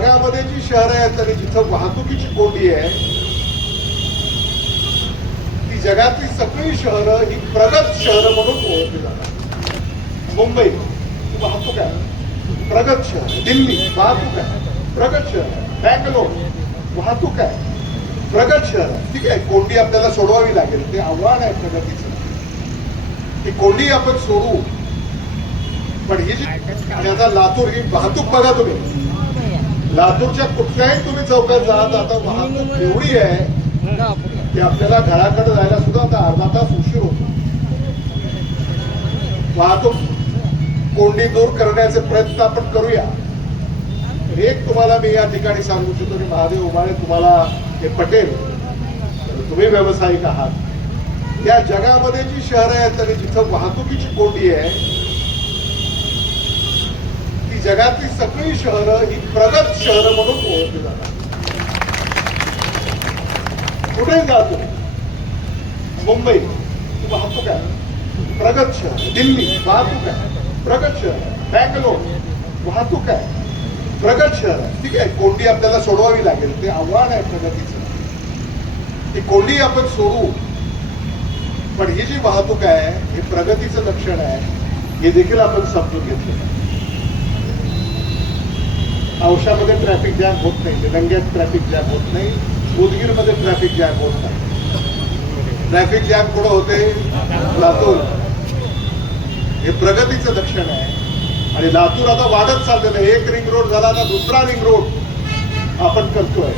जगामध्ये जी शहरं आहेत आणि जिथं वाहतुकीची कोंडी आहे ती जगातली सगळी शहरं ही प्रगत शहरं म्हणून ओळखली जातात. मुंबई वाहतूक आहे. प्रगत शहर. दिल्ली वाहतूक आहे. प्रगत शहर. बँगलोर वाहतूक आहे. प्रगत शहर. ठीक आहे कोंडी आपल्याला सोडवावी लागेल. ते आव्हान आहे प्रगतीचं. ती कोंडी आपण सोडू. पण ही जी आता लातूर ही वाहतूक बघा तुम्ही. लातूरच्या कुठल्याही तुम्ही चौकात जात आता वाहतूक एवढी आहे की आपल्याला घराकडे जायला सुद्धा आता अर्धा तास उशीर होतो. वाहतूक कोंडी दूर करण्याचे प्रयत्न आपण करूया. एक तुम्हाला मी या ठिकाणी सांगू इच्छितो की महादेव उमाळे तुम्हाला हे पटेल तुम्ही व्यावसायिक आहात. या जगामध्ये जी शहरं आहेत आणि जिथं वाहतुकीची कोंडी आहे जगातली सगळी शहरं ही प्रगत शहरं म्हणून ओळखली जातात. कुठे जा तुम्ही मुंबई. तू वाहतूक आहे प्रगत शहर. दिल्ली. वाहतूक आहे प्रगत शहर. बँगलोर. वाहतूक आहे प्रगत शहर. आहे ठीक आहे कोंडी आपल्याला सोडवावी लागेल. ते आव्हान आहे प्रगतीचं. ती कोंडी आपण सोडू. पण ही जी वाहतूक आहे हे प्रगतीचं लक्षण आहे. हे देखील आपण समजून घेतलं औषामध्ये ट्रॅफिक जॅम होत नाही निलंग्यात ट्रॅफिक जॅम होत नाही उदगीरमध्ये ट्रॅफिक जॅम होत नाही. ट्रॅफिक जॅम कुठं होते? लातूर. हे प्रगतीचं लक्षण आहे. आणि लातूर आता वाढत चाललेलं आहे. एक रिंग रोड झाला आता दुसरा रिंग रोड आपण करतोय.